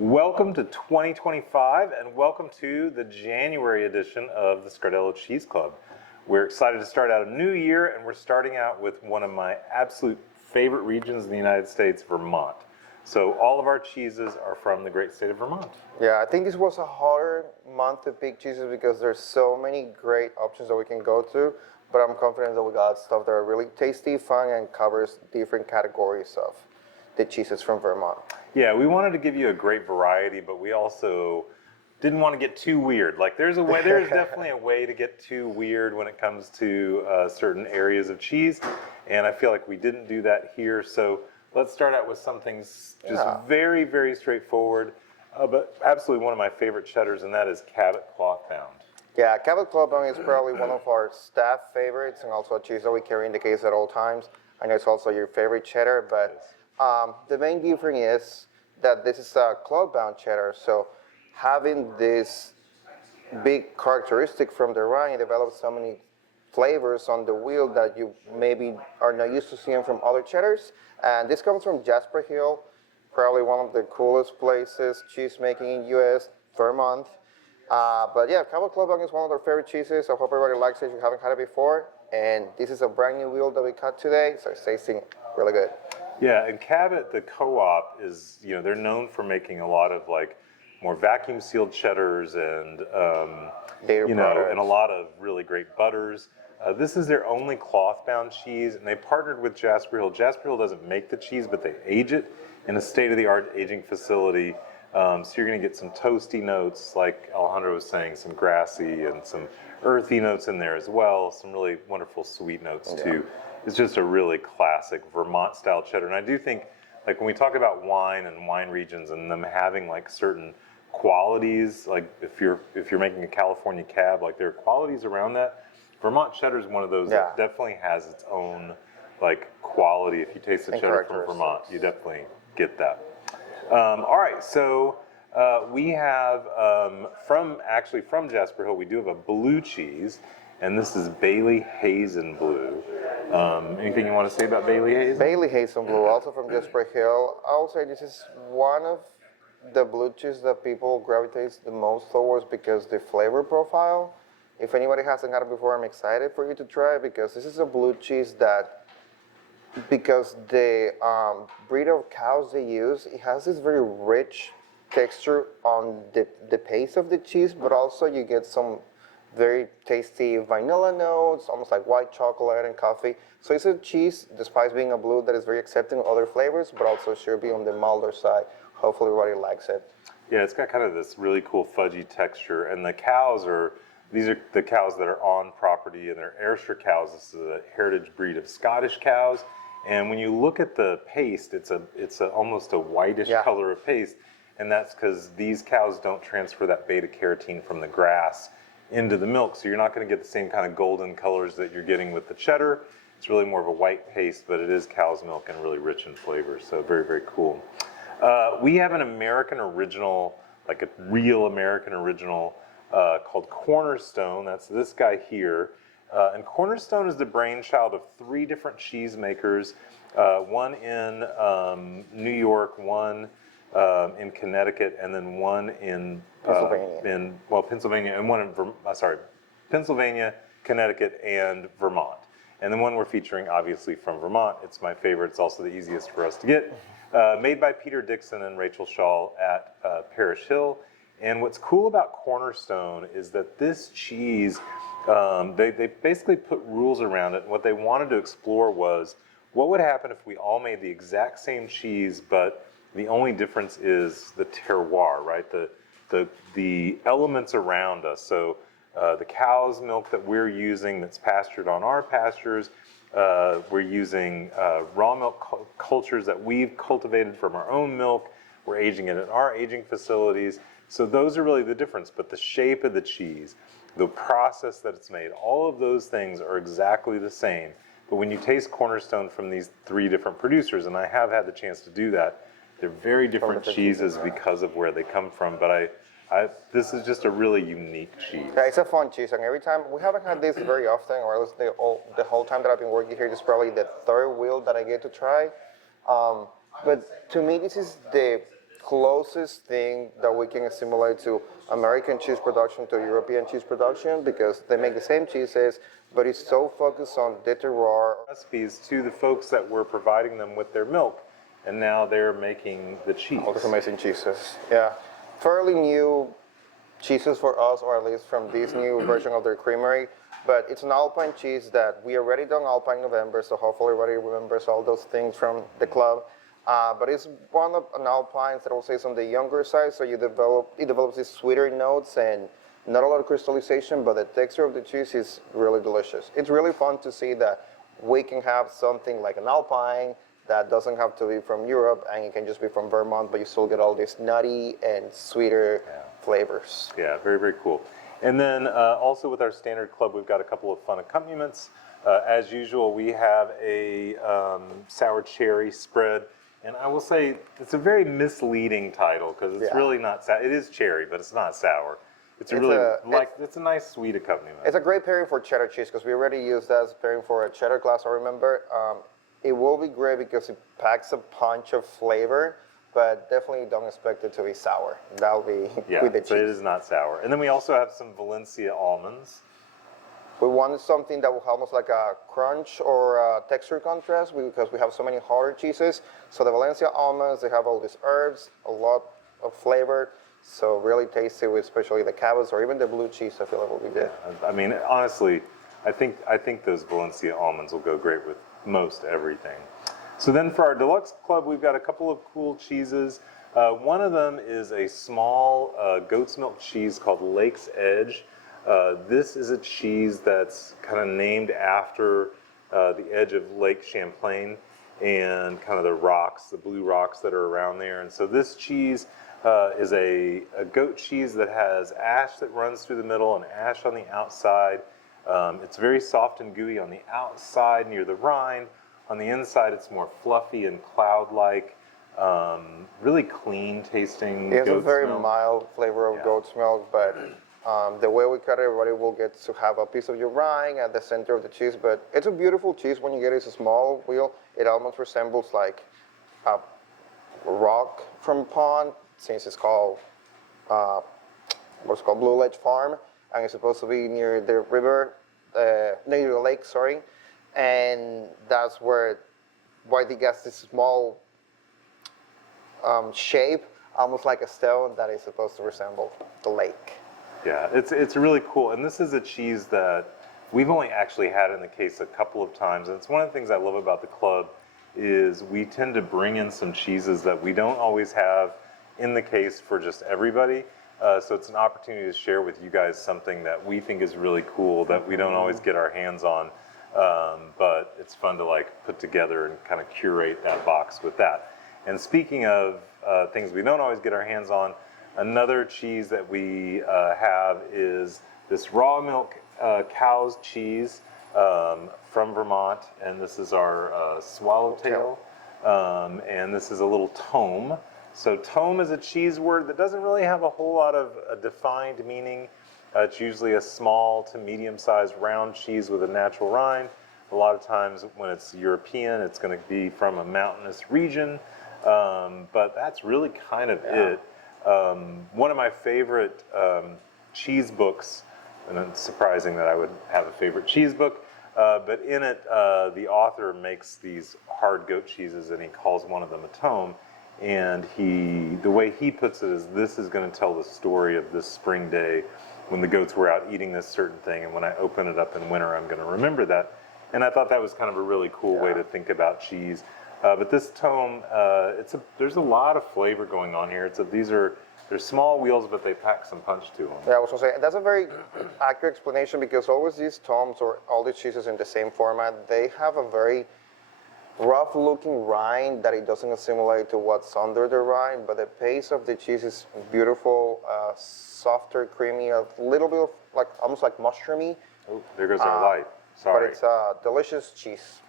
Welcome to 2025 and welcome to the January edition of the Scardello Cheese Club. We're excited to start out a new year and we're starting out with one of my absolute favorite regions in the United States, Vermont. So all of our cheeses are from the great state of Vermont. Yeah, I think this was a harder month to pick cheeses because there's so many great options that we can go to, but I'm confident that we got stuff that are really tasty, fun, and covers different categories of the cheeses from Vermont. Yeah, we wanted to give you a great variety, but we also didn't want to get too weird. Like there's definitely a way to get too weird when it comes to certain areas of cheese, and I feel like we didn't do that here. So let's start out with something just very, very straightforward, but absolutely one of my favorite cheddars, and that is Cabot Clothbound. Yeah, Cabot Clothbound is probably one of our staff favorites, and also a cheese that we carry in the case at all times. I know it's also your favorite cheddar, but the main difference is that this is a clothbound cheddar, so having this big characteristic from the rind, it develops so many flavors on the wheel that you maybe are not used to seeing from other cheddars. And this comes from Jasper Hill, probably one of the coolest places cheese making in US, Vermont. But yeah, Cabot Clothbound is one of our favorite cheeses. I hope everybody likes it if you haven't had it before. And this is a brand new wheel that we cut today, so it's tasting really good. Yeah, and Cabot, the co-op, is, they're known for making a lot of like more vacuum sealed cheddars and, and a lot of really great butters. This is their only cloth-bound cheese, and they partnered with Jasper Hill. Jasper Hill doesn't make the cheese, but they age it in a state-of-the-art aging facility. So you're going to get some toasty notes, like Alejandro was saying, some grassy and some earthy notes in there as well, some really wonderful sweet notes too. It's just a really classic Vermont-style cheddar. And I do think, like when we talk about wine and wine regions and them having like certain qualities, like if you're making a California cab, like there are qualities around that. Vermont cheddar is one of those that definitely has its own like quality. If you taste the cheddar from Vermont, you definitely get that. All right, so we have from Jasper Hill, we do have a blue cheese, and this is Bailey Hazen Blue. Anything you want to say about Bailey Hazen? Bailey Hazen Blue, also from Jasper Hill. I will say this is one of the blue cheese that people gravitate the most towards because the flavor profile. If anybody hasn't had it before, I'm excited for you to try it because this is a blue cheese that, because the breed of cows they use, it has this very rich texture on the paste of the cheese, but also you get some very tasty vanilla notes, almost like white chocolate and coffee. So it's a cheese, despite being a blue, that is very accepting of other flavors, but also should be on the milder side. Hopefully everybody likes it. Yeah, it's got kind of this really cool fudgy texture, and these are the cows that are on property, and they're Ayrshire cows. This is a heritage breed of Scottish cows. And when you look at the paste, it's almost a whitish color of paste, and that's because these cows don't transfer that beta carotene from the grass into the milk, so you're not going to get the same kind of golden colors that you're getting with the cheddar. It's really more of a white paste, but it is cow's milk and really rich in flavor, so very, very cool. We have an American original, like a real American original, called Cornerstone. That's this guy here. And Cornerstone is the brainchild of 3 different cheese makers, one in New York, one in Connecticut, and then one in Pennsylvania, and one in Pennsylvania, Connecticut, and Vermont. And the one we're featuring, obviously, from Vermont. It's my favorite. It's also the easiest for us to get. Made by Peter Dixon and Rachel Shaw at Parish Hill. And what's cool about Cornerstone is that this cheese, they basically put rules around it. And what they wanted to explore was what would happen if we all made the exact same cheese, but the only difference is the terroir, right? The elements around us. So the cow's milk that we're using that's pastured on our pastures, we're using raw milk cultures that we've cultivated from our own milk. We're aging it in our aging facilities. So those are really the difference. But the shape of the cheese, the process that it's made, all of those things are exactly the same. But when you taste Cornerstone from these 3 different producers, and I have had the chance to do that, they're very different cheeses because of where they come from. But this is just a really unique cheese. Yeah, it's a fun cheese, and every time, we haven't had this very often, or at least the whole time that I've been working here, this is probably the 3rd wheel that I get to try. But to me, this is the closest thing that we can assimilate to American cheese production to European cheese production because they make the same cheeses, but it's so focused on the terroir. Recipes to the folks that were providing them with their milk, and now they're making the cheese. All these amazing cheeses. Yeah, fairly new cheeses for us, or at least from this new version of their creamery. But it's an Alpine cheese that we already done Alpine November, so hopefully everybody remembers all those things from the club. But it's one of an Alpines that also is on the younger side, so it develops these sweeter notes and not a lot of crystallization, but the texture of the cheese is really delicious. It's really fun to see that we can have something like an Alpine that doesn't have to be from Europe and it can just be from Vermont, but you still get all these nutty and sweeter flavors. Yeah, very, very cool. And then also with our standard club, we've got a couple of fun accompaniments. As usual, we have a sour cherry spread. And I will say it's a very misleading title because it's really not sour. It is cherry, but it's not sour. It's a nice sweet accompaniment. It's a great pairing for cheddar cheese because we already used that as a pairing for a cheddar glass. I remember it will be great because it packs a punch of flavor, but definitely don't expect it to be sour. That'll be with the cheese. So it is not sour. And then we also have some Valencia almonds. We wanted something that will almost like a crunch or a texture contrast because we have so many harder cheeses. So the Valencia almonds, they have all these herbs, a lot of flavor. So really tasty with especially the cabbages or even the blue cheese, I feel like will be good. I mean, honestly, I think those Valencia almonds will go great with most everything. So then for our deluxe club, we've got a couple of cool cheeses. One of them is a small goat's milk cheese called Lake's Edge. This is a cheese that's kind of named after the edge of Lake Champlain and kind of the rocks, the blue rocks that are around there. And so this cheese is a goat cheese that has ash that runs through the middle and ash on the outside. It's very soft and gooey on the outside near the rind. On the inside, it's more fluffy and cloud-like. Really clean tasting. It has a very milk. mild flavor of goat's milk, but the way we cut it, everybody will get to have a piece of your rind at the center of the cheese. But it's a beautiful cheese when you get it. It's a small wheel. It almost resembles like a rock from a pond, since it's called what's called Blue Ledge Farm, and it's supposed to be near the river, near the lake, sorry. And that's why they get this small shape, almost like a stone that is supposed to resemble the lake. Yeah, it's really cool. And this is a cheese that we've only actually had in the case a couple of times. And it's one of the things I love about the club is we tend to bring in some cheeses that we don't always have in the case for just everybody. So it's an opportunity to share with you guys something that we think is really cool that we don't always get our hands on. But it's fun to like put together and kind of curate that box with that. And speaking of things we don't always get our hands on, another cheese that we have is this raw milk cow's cheese from Vermont, and this is our swallowtail, and this is a little tome. So tome is a cheese word that doesn't really have a whole lot of defined meaning. It's usually a small to medium-sized round cheese with a natural rind. A lot of times when it's European, it's going to be from a mountainous region, but that's really kind of it. One of my favorite cheese books, and it's surprising that I would have a favorite cheese book, but in it the author makes these hard goat cheeses and he calls one of them a tome. And the way he puts it is, this is going to tell the story of this spring day when the goats were out eating this certain thing, and when I open it up in winter, I'm going to remember that. And I thought that was kind of a really cool way to think about cheese. But this tome, there's a lot of flavor going on here. They're small wheels, but they pack some punch to them. Yeah, I was going to say, that's a very accurate explanation because always these tomes or all these cheeses in the same format, they have a very rough looking rind that it doesn't assimilate to what's under the rind, but the base of the cheese is beautiful, softer, creamy, a little bit of like almost like mushroomy. Oh, there goes our light. Sorry. But it's a delicious cheese.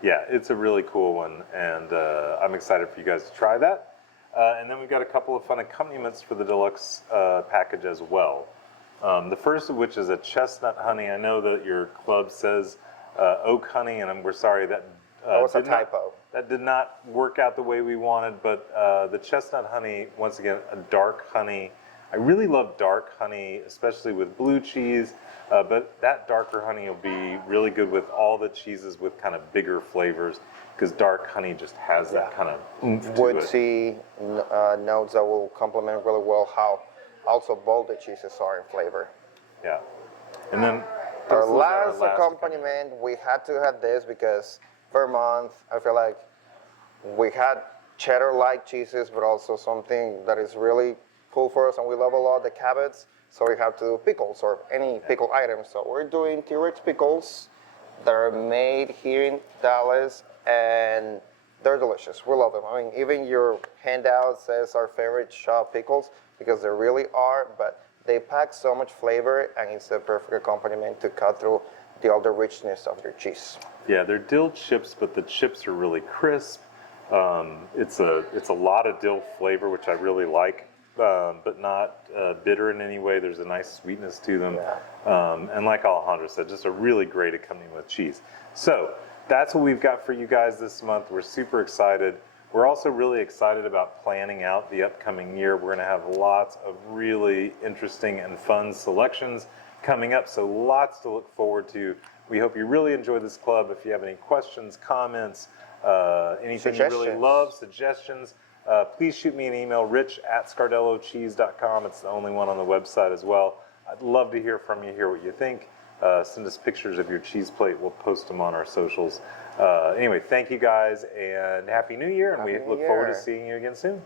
Yeah, it's a really cool one, and I'm excited for you guys to try that. And then we've got a couple of fun accompaniments for the deluxe package as well. The first of which is a chestnut honey. I know that your club says oak honey, and we're sorry that was a typo. that did not work out the way we wanted, but the chestnut honey, once again, a dark honey. I really love dark honey, especially with blue cheese, but that darker honey will be really good with all the cheeses with kind of bigger flavors, because dark honey just has that kind of oomph to it. Woodsy notes that will complement really well how also bold the cheeses are in flavor. Yeah. And then Our last accompaniment, we had to have this because Vermont, I feel like we had cheddar-like cheeses, but also something that is really cool for us, and we love a lot the cabots. So we have to do pickles or any pickle items. So we're doing T-Rex pickles that are made here in Dallas, and they're delicious. We love them. I mean, even your handout says our favorite shop pickles because they really are, but they pack so much flavor, and it's a perfect accompaniment to cut through the other richness of your cheese. Yeah, they're dill chips, but the chips are really crisp. It's a lot of dill flavor, which I really like, but not bitter in any way. There's a nice sweetness to them. Yeah. And like Alejandro said, just a really great accompaniment with cheese. So that's what we've got for you guys this month. We're super excited. We're also really excited about planning out the upcoming year. We're going to have lots of really interesting and fun selections coming up, so lots to look forward to. We hope you really enjoy this club. If you have any questions, comments, anything you really love, suggestions, please shoot me an email, rich@scardellocheese.com. It's the only one on the website as well. I'd love to hear from you, hear what you think. Send us pictures of your cheese plate. We'll post them on our socials. Anyway, thank you guys, and Happy New Year, and we look forward to seeing you again soon.